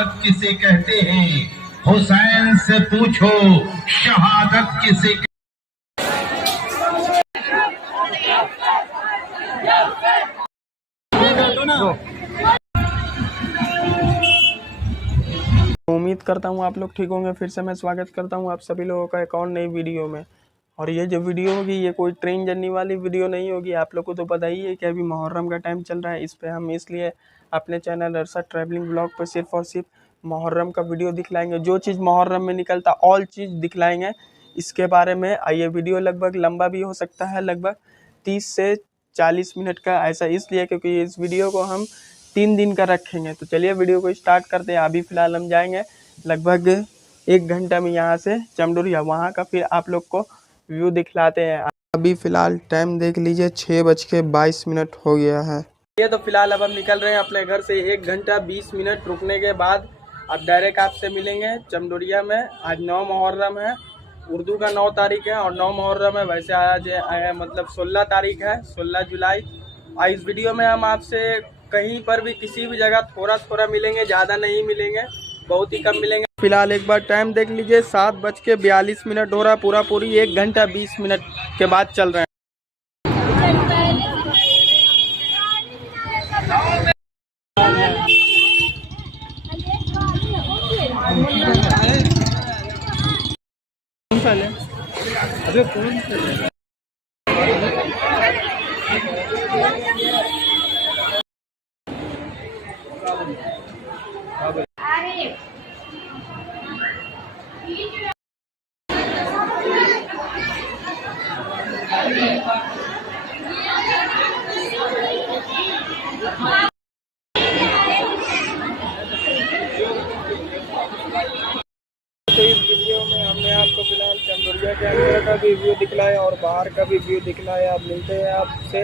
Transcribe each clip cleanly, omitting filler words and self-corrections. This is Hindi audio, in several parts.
अदालत किसे कहते हैं, हुसैन से पूछो शहादत किसे। उम्मीद करता हूँ आप लोग ठीक होंगे। फिर से मैं स्वागत करता हूँ आप सभी लोगों का एक और नई वीडियो में। और ये जो वीडियो होगी ये कोई ट्रेन जर्नी वाली वीडियो नहीं होगी। आप लोग को तो पता ही है कि अभी मुहर्रम का टाइम चल रहा है। इस पे हम इसलिए अपने चैनल अरशद ट्रैवलिंग ब्लॉग पर सिर्फ और सिर्फ मुहर्रम का वीडियो दिखलाएंगे। जो चीज़ मुहर्रम में निकलता ऑल चीज़ दिखलाएंगे इसके बारे में। ये वीडियो लगभग लंबा भी हो सकता है, लगभग 30 से 40 मिनट का। ऐसा इसलिए क्योंकि इस वीडियो को हम 3 दिन का रखेंगे। तो चलिए वीडियो को स्टार्ट करते हैं। अभी फ़िलहाल हम जाएंगे लगभग 1 घंटा में यहाँ से चमडुरिया, वहाँ का फिर आप लोग को व्यू दिखलाते हैं। अभी फ़िलहाल टाइम देख लीजिए 6:22 हो गया है। ये तो फिलहाल अब हम निकल रहे हैं अपने घर से। 1 घंटा 20 मिनट रुकने के बाद अब डायरेक्ट आपसे मिलेंगे चमडुरिया में। आज 9 मुहर्रम है, उर्दू का 9 तारीख है और 9 मुहर्रम है। वैसे आज मतलब 16 तारीख है, 16 जुलाई। और इस वीडियो में हम आपसे कहीं पर भी किसी भी जगह थोड़ा थोड़ा मिलेंगे, ज़्यादा नहीं मिलेंगे, बहुत ही कम मिलेंगे। फिलहाल एक बार टाइम देख लीजिए 7:42 हो रहा है। पूरा पूरी 1 घंटा 20 मिनट के बाद चल रहे हैं। तो इस वीडियो में हमने आपको फिलहाल चमडुरिया के अंदर का भी व्यू दिखलाया और बाहर का भी व्यू दिखलाया। अब मिलते हैं आपसे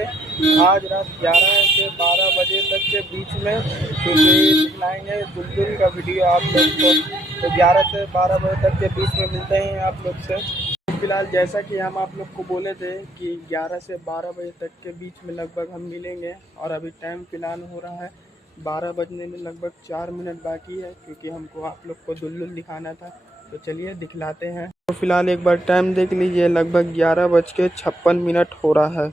आज रात 11 से 12 बजे तक के बीच में, क्योंकि दिखलाएंगे दुल्दुल का वीडियो आप लोग को। तो 11 से 12 बजे तक के बीच में मिलते हैं आप लोग से। फिलहाल जैसा कि हम आप लोग को बोले थे कि 11 से 12 बजे तक के बीच में लगभग हम मिलेंगे, और अभी टाइम फिलहाल हो रहा है 12 बजने में लगभग 4 मिनट बाकी है, क्योंकि हमको आप लोग को दुल्दुल दिखाना था। तो चलिए दिखलाते हैं। तो फिलहाल एक बार टाइम देख लीजिए, लगभग 11:56 हो रहा है।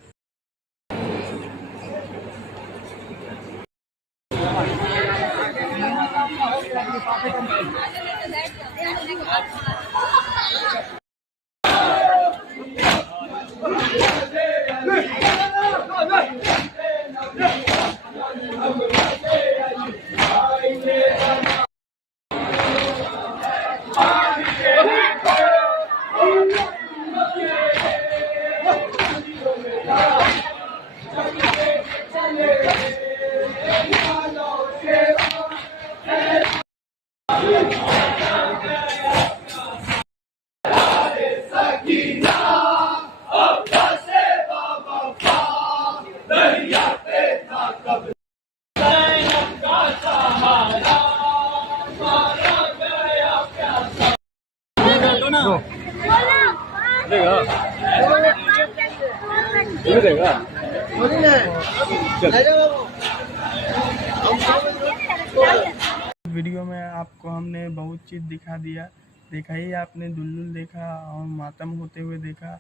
वीडियो में आपको हमने बहुत चीज़ दिखा दिया। देखा ही आपने, दुल्दुल देखा और मातम होते हुए देखा,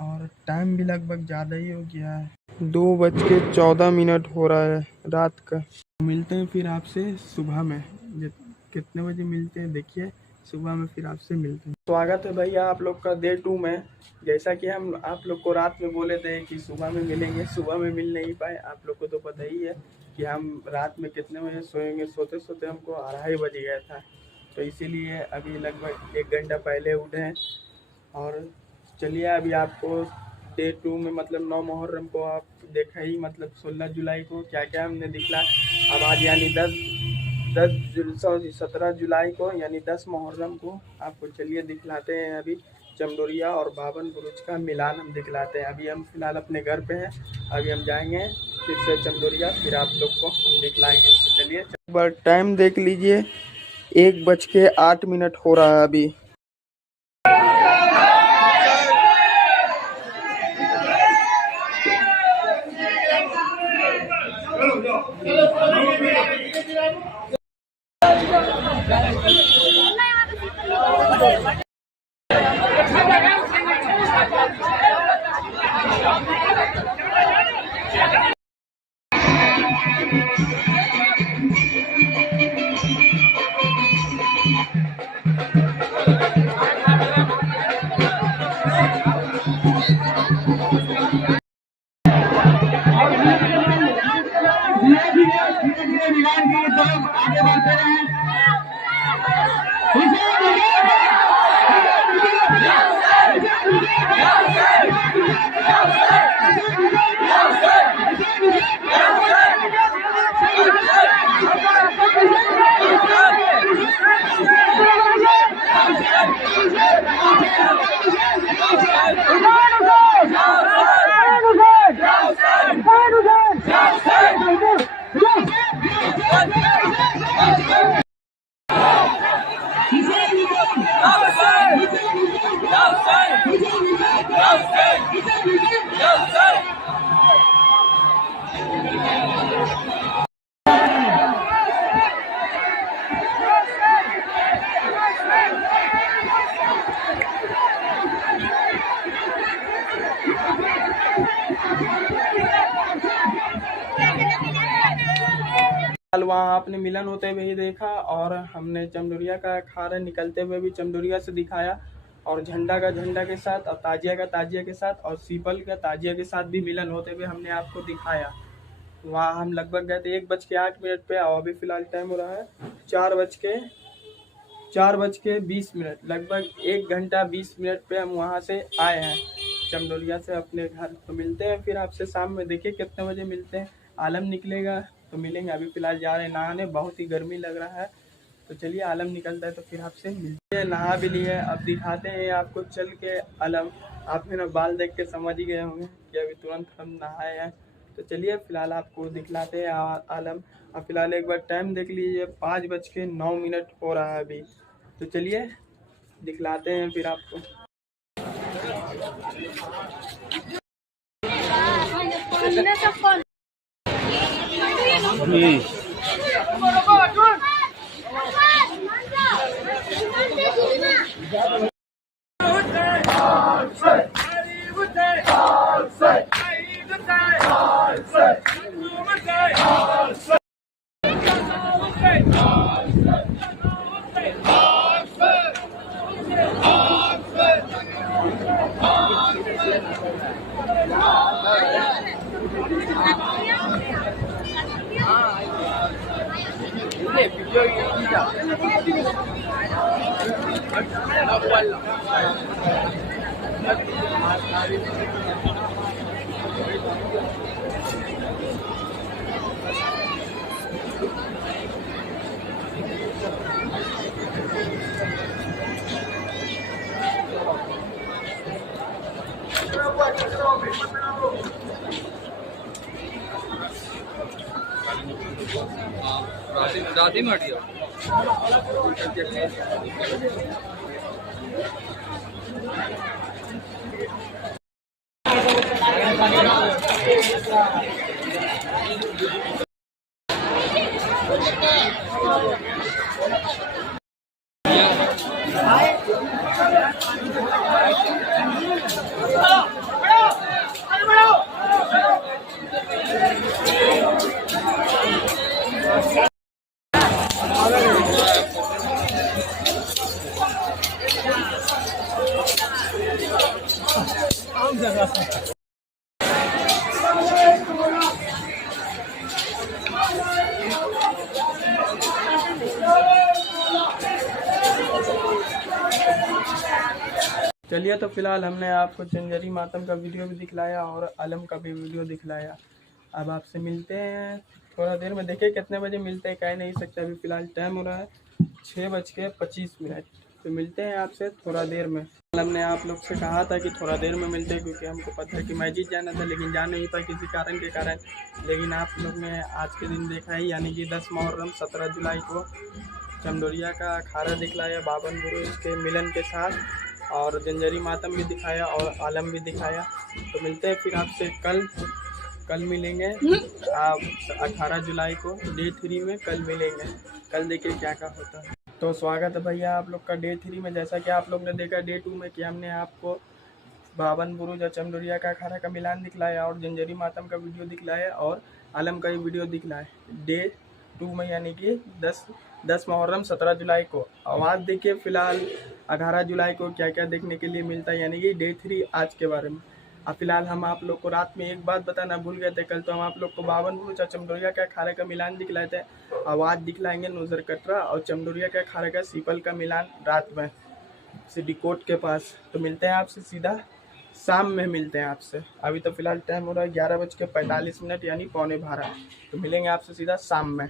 और टाइम भी लगभग ज़्यादा ही हो गया है। 2:14 हो रहा है रात का। मिलते हैं फिर आपसे सुबह में। कितने बजे मिलते हैं देखिए, सुबह में फिर आपसे मिलते हैं। स्वागत है भैया आप लोग का डे 2 में। जैसा कि हम आप लोग को रात में बोले थे कि सुबह में मिलेंगे, सुबह में मिल नहीं पाए। आप लोग को तो पता ही है कि हम रात में कितने बजे सोएंगे। सोते सोते हमको 2:30 बज गया था। तो इसीलिए अभी लगभग 1 घंटा पहले उठे हैं। और चलिए अभी आपको डे 2 में मतलब 9 मुहर्रम को आप देखा ही, मतलब 16 जुलाई को क्या क्या हमने दिखला। अब आज यानी 17 जुलाई को यानी 10 मुहर्रम को आपको चलिए दिखलाते हैं। अभी चमडुरिया और बावन बुरुज का मिलान हम दिखलाते हैं। अभी हम फिलहाल अपने घर पे हैं। अभी हम जाएंगे फिर से चमडुरिया, फिर आप लोग को हम दिखलाएंगे। तो चलिए एक बार टाइम देख लीजिए, 1:08 हो रहा है अभी। आगे बढ़ते हैं। वहाँ आपने मिलन होते हुए ही देखा और हमने चमडुरिया का अखाड़ा निकलते हुए भी चमडुरिया से दिखाया और झंडा का झंडा के साथ और ताजिया का ताजिया के साथ और सीपल का ताजिया के साथ भी मिलन होते हुए हमने आपको दिखाया। वहाँ हम लगभग गए थे 1:08 पे और अभी फ़िलहाल टाइम हो रहा है 4:20, लगभग 1 घंटा 20 मिनट पे हम वहाँ से आए हैं चमडुरिया से अपने घर। तो मिलते हैं फिर आपसे शाम में, देखिए कितने बजे मिलते हैं। आलम निकलेगा तो मिलेंगे, अभी फ़िलहाल जा रहे हैं नहाने, बहुत ही गर्मी लग रहा है। तो चलिए आलम निकलता है तो फिर आपसे मिलते हैं। नहा भी लिए, अब दिखाते हैं आपको चल के आलम। आप मेरा बाल देख के समझ ही गए होंगे कि अभी तुरंत हम नहाए हैं। तो चलिए फ़िलहाल आपको दिखलाते हैं आलम। अब फ़िलहाल एक बार टाइम देख लीजिए, 5:09 हो रहा है अभी। तो चलिए दिखलाते हैं फिर आपको। राती माटिया चलिए तो फिलहाल हमने आपको चंजरी मातम का वीडियो भी दिखलाया और आलम का भी वीडियो दिखलाया। अब आपसे मिलते हैं थोड़ा देर में, देखिए कितने बजे मिलते हैं कह नहीं सकते। अभी फ़िलहाल टाइम हो रहा है 6:25। तो मिलते हैं आपसे थोड़ा देर में। हमने आप लोग से कहा था कि थोड़ा देर में मिलते हैं क्योंकि हमको पता है कि मस्जिद जाना था लेकिन जा नहीं पाया किसी कारण के कारण। लेकिन आप लोग ने आज के दिन देखा ही, यानी कि 10 मुहर्रम 17 जुलाई को चमडुरिया का अखाड़ा दिखलाया बावन बुरुज के मिलन के साथ, और जंजरी मातम भी दिखाया और आलम भी दिखाया। तो मिलते हैं फिर आपसे कल मिलेंगे आप 18 जुलाई को डे 3 में। कल मिलेंगे, कल देखिए क्या क्या होता है। तो स्वागत है भैया आप लोग का डे 3 में। जैसा कि आप लोग ने देखा डे 2 में कि हमने आपको बावन बुरुज और चमडुरिया का अखाड़ा का मिलान दिखलाया और जंजरी मातम का वीडियो दिखलाया और आलम का ही वीडियो दिखलाया डे 2 में, यानी कि 10 मुहर्रम 17 जुलाई को। और आज देखिए फ़िलहाल 18 जुलाई को क्या क्या देखने के लिए मिलता है, यानी कि डे 3 आज के बारे में। अब फिलहाल हम आप लोग को रात में एक बात बताना भूल गए थे। कल तो हम आप लोग को बावन बुरुज और चमडोरिया के अखाड़े का मिलान दिखलाए थे, अब आज दिखलाएंगे नोजर कटरा और चमडोरिया के अखाड़े का सीपल का मिलान रात में सिद्दीकोट के पास। तो मिलते हैं आपसे सीधा शाम में, मिलते हैं आपसे। अभी तो फिलहाल टाइम हो रहा है 11:45 यानी 11:45। तो मिलेंगे आपसे सीधा शाम में।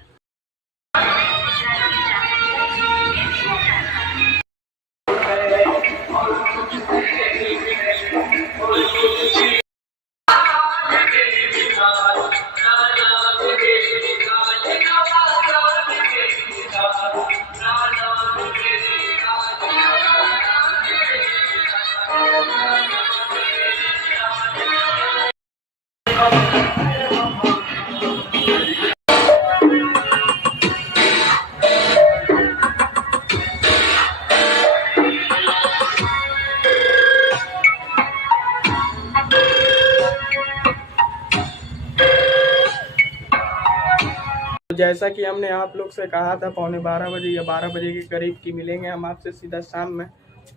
जैसा कि हमने आप लोग से कहा था 11:15 या 12 बजे के करीब की मिलेंगे हम आपसे सीधा शाम में।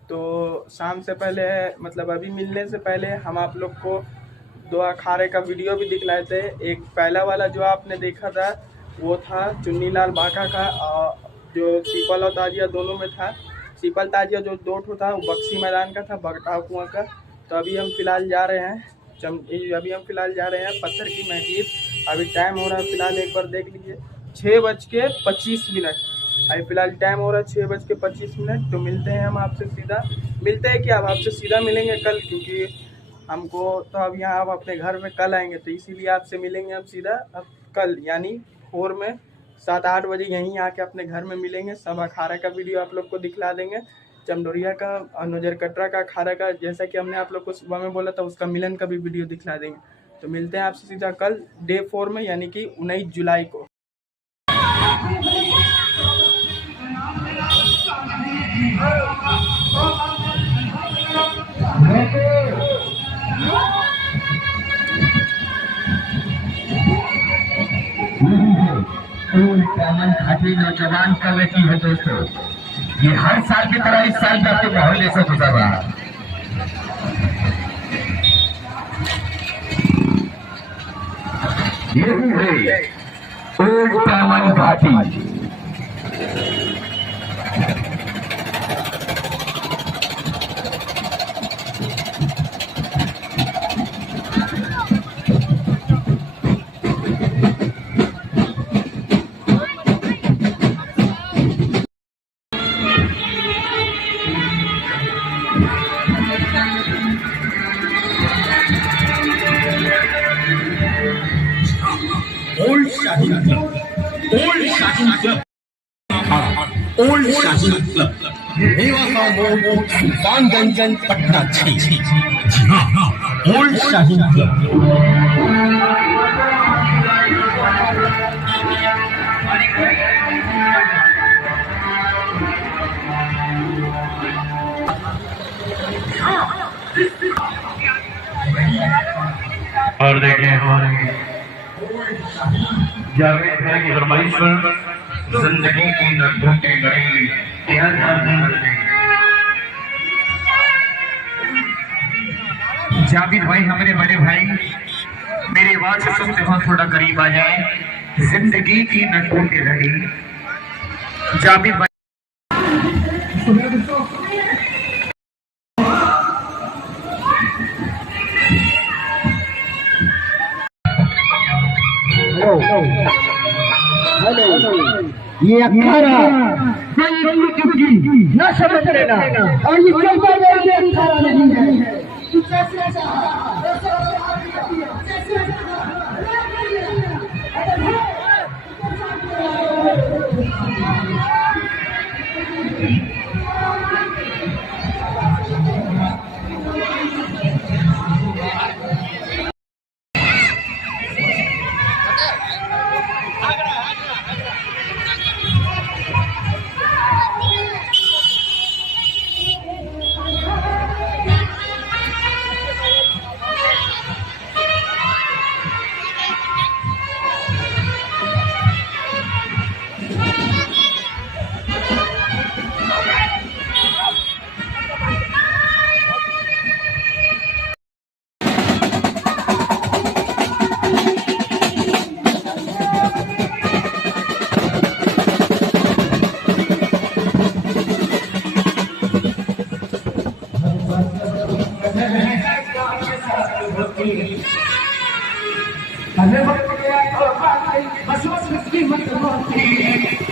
तो शाम से पहले मतलब अभी मिलने से पहले हम आप लोग को 2 अखाड़े का वीडियो भी दिखलाए थे। एक पहला वाला जो आपने देखा था वो था चुन्नी लाल बाका का, जो सीपल और ताजिया दोनों में था। सीपल ताजिया जो 2 ठो था वो बक्सी मैदान का था, बगटाव कुआं का। तो अभी हम फिलहाल जा रहे हैं पत्थर की महजीद। अभी टाइम हो रहा है फिलहाल एक बार देख लीजिए 6:25। अभी फिलहाल टाइम हो रहा है 6:25। तो मिलते हैं हम आपसे सीधा, अब आपसे सीधा मिलेंगे कल, क्योंकि हमको तो अब यहाँ आप अपने घर में कल आएंगे, तो इसीलिए आपसे मिलेंगे हम सीधा अब कल, यानी भोर में 7-8 बजे यहीं आके अपने घर में मिलेंगे। सब अखाड़ा का वीडियो आप लोग को दिखला देंगे, चमडोरिया का और नोजर कटरा का अखाड़ा का, जैसा कि हमने आप लोग को सुबह में बोला था उसका मिलन का भी वीडियो दिखला देंगे। तो मिलते हैं आपसे सीधा कल डे 4 में, यानी कि 19 जुलाई को। घाटी नौजवान का बेटी है दोस्तों, ये हर साल की तरह इस साल भी आपके मोहल्ले से गुजर रहा है। यही है ओल्ड टामन घाटी। ओल्ड शाहीन क्लब मेवा गांव मोड़ सुल्तानगंज पटना 6। जी हाँ, ओल्ड शाहीन क्लब। और देखें हमारे जावेद भाई की फरमाइश पर जिंदगी की नब्बों की लड़ी जावेद भाई हमारे बड़े भाई, मेरी आवाज से सुनते हो थोड़ा करीब आ जाए। जिंदगी की नब्बों की लड़ी जावेद भाई। हेलो, ये अखाड़ा कोई रंग की न समझ लेना, और ये अखाड़ा नहीं है। अरे वक्त गया तो भाई बस उसकी मत होती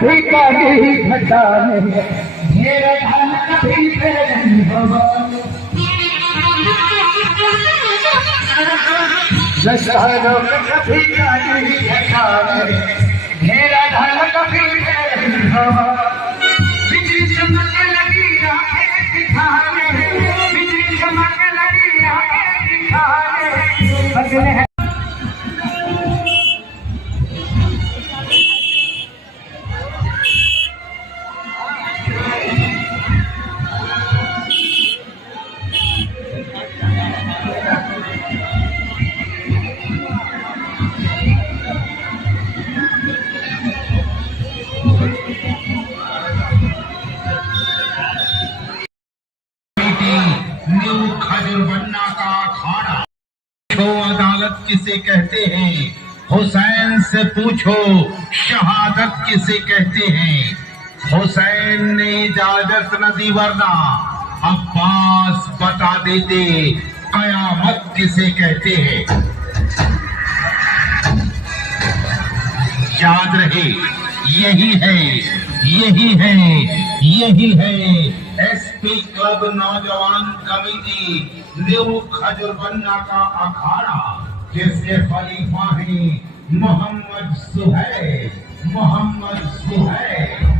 कभी काली घटा नहीं मेरा धन कभी नहीं होगा कभी काली घटा नहीं मेरा धन कभी नहीं होगा बिजली चमक लगी आंखें दिखाने बिजली चमक लगी आंखें दिखाने अगले खजुरबन्ना का अखाड़ा तो अदालत किसे कहते हैं हुसैन से पूछो शहादत किसे कहते हैं हुसैन ने इजाजत न दी वरना अब्बास बता देते कयामत किसे कहते हैं याद रहे यही है यही है यही है एसपी क्लब नौजवान कमेटी न्यू खजुरबन्ना का अखाड़ा जिसके खलीफा हैं मोहम्मद सुहैल मोहम्मद सुहैल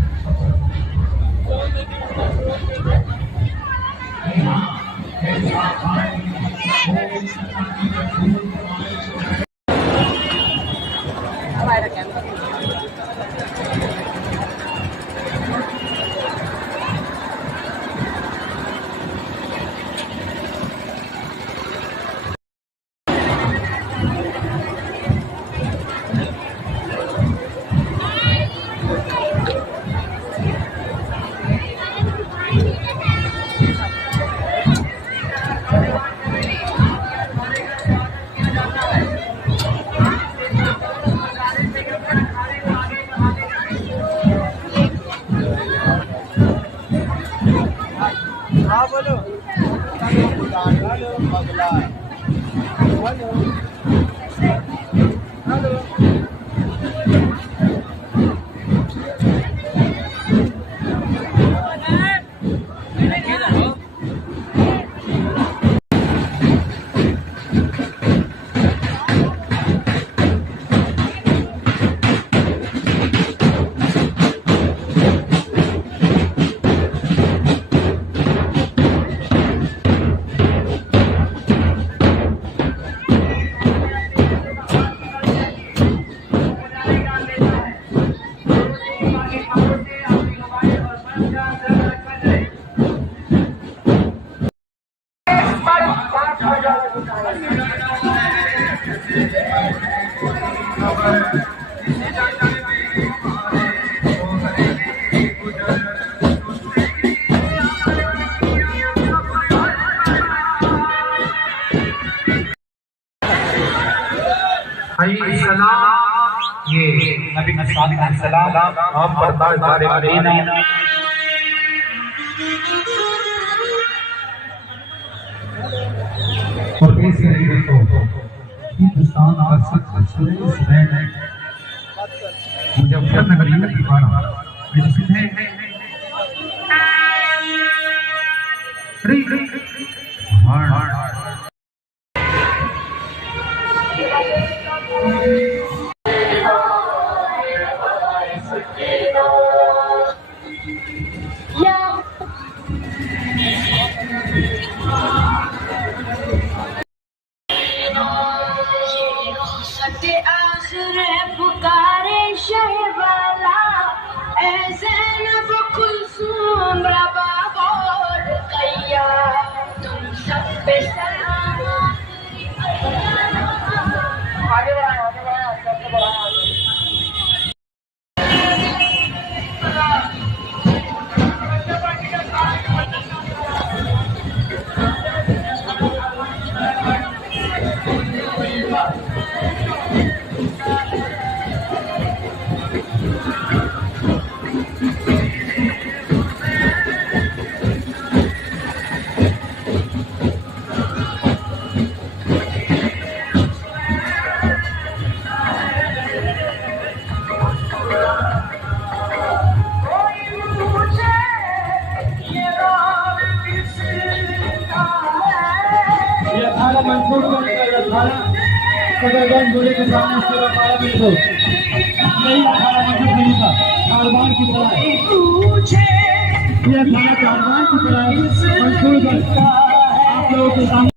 ये नबी सलाम आप पर ताजदार मदीना और पेश करेंगे तो हिंदुस्तान का सबसे सुरेश बैंड है मुजफ्फरनगर की बात प्रसिद्ध है पुकारे शहवाला ऐसे नब कुलसूम रबा बोल कैया तुम सब पे सलाम आगे बढ़ाओ सदरगंज जिले के सामने से 12 बिल्कुल नई अखाड़ा मजबूत नहीं था कारवान की तरह ये अखाड़ा कारवान की तरह मंसूर करता है आप लोगों के सामने।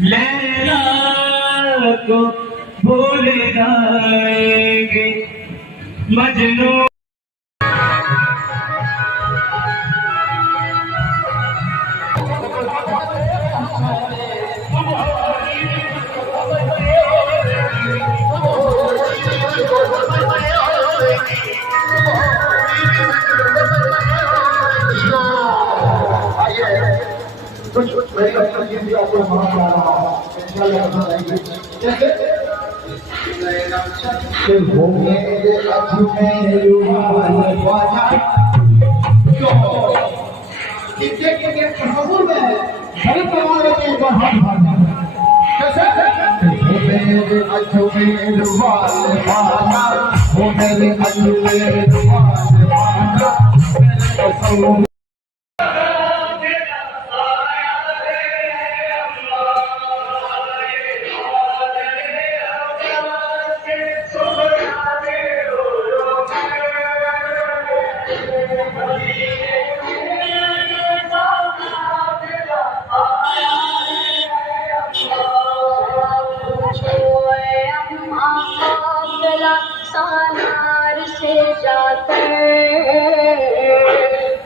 लैला को भूल जाएंगे मजनू। कुछ मेरी अपनी भी आपको माफ कर रहा हूं इंशाल्लाह जैसे फिर हो गए अखियों में रूहानी ख्वाजा तो कितने के तस्वुर में हर कमाल के बहुत भाग कैसे हो मेरे अखियों में रूहानी ख्वाजा हो मेरे अखियों में रूहानी ख्वाजा मेरे सालार से जाकर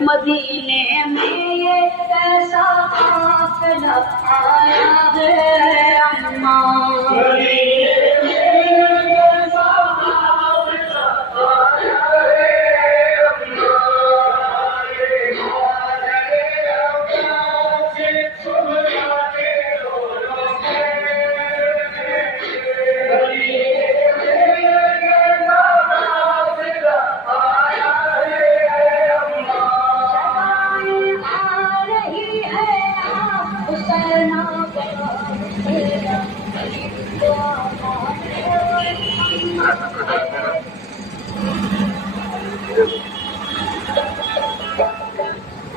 मदीने में ये कैसा काफिला आया है अम्मा।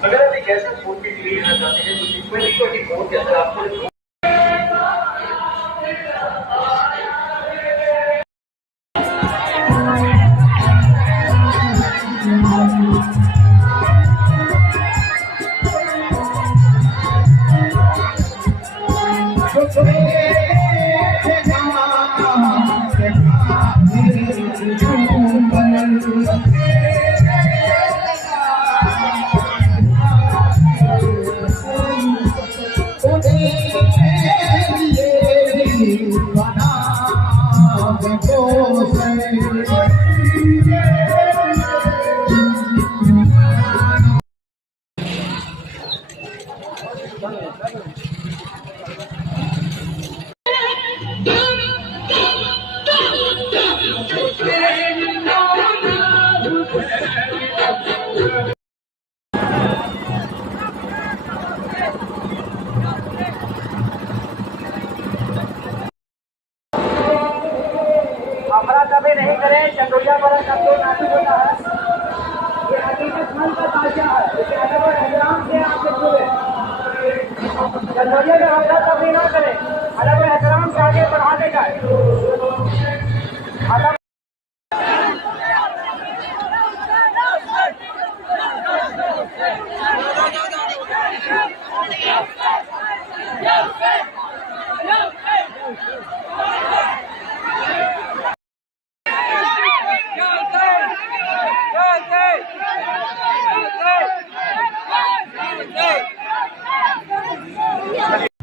अगर आप एक ऐसा फोन पे डिलीट करना चाहते हैं जो सीक्वेंस को एक फोन के अंदर आपको कभी नहीं करें। चंदोलिया वाला शब्दों नाटी होता है, ये हकीकत मन का ताजा है, इसे अदब और एहतराम से आपसे जुड़े। चंदोलिया में हमला कभी ना करें। अदब एहतराम से आगे बढ़ाने का है। अदब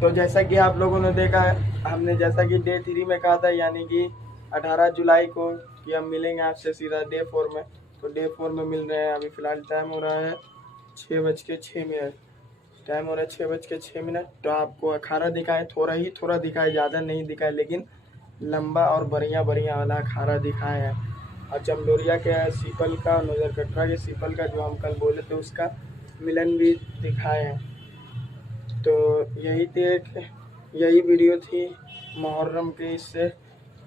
तो जैसा कि आप लोगों ने देखा है, हमने जैसा कि डे 3 में कहा था, यानी कि 18 जुलाई को कि हम मिलेंगे आपसे सीधा डे 4 में। तो डे 4 में मिल रहे हैं। अभी फ़िलहाल टाइम हो रहा है 6:06। टाइम हो रहा है 6:06। तो आपको अखाड़ा दिखाए, थोड़ा दिखाए, ज़्यादा नहीं दिखाए, लेकिन लंबा और बढ़िया वाला अखाड़ा दिखाए हैं। और चमडोरिया के सीपल का, नजर कटरा के सीपल का, जो हम कल बोले थे, उसका मिलन भी दिखाए हैं। तो यही वीडियो थी मुहर्रम के इससे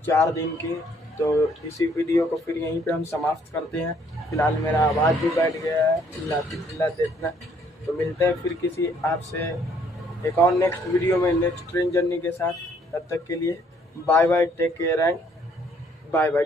4 दिन की। तो इसी वीडियो को फिर यहीं पे हम समाप्त करते हैं। फिलहाल मेरा आवाज़ भी बैठ गया है चिल्लाते इतना। तो मिलते हैं फिर किसी आपसे एक और नेक्स्ट वीडियो में, नेक्स्ट ट्रेन जर्नी के साथ। तब तक के लिए bye bye, take care and bye bye.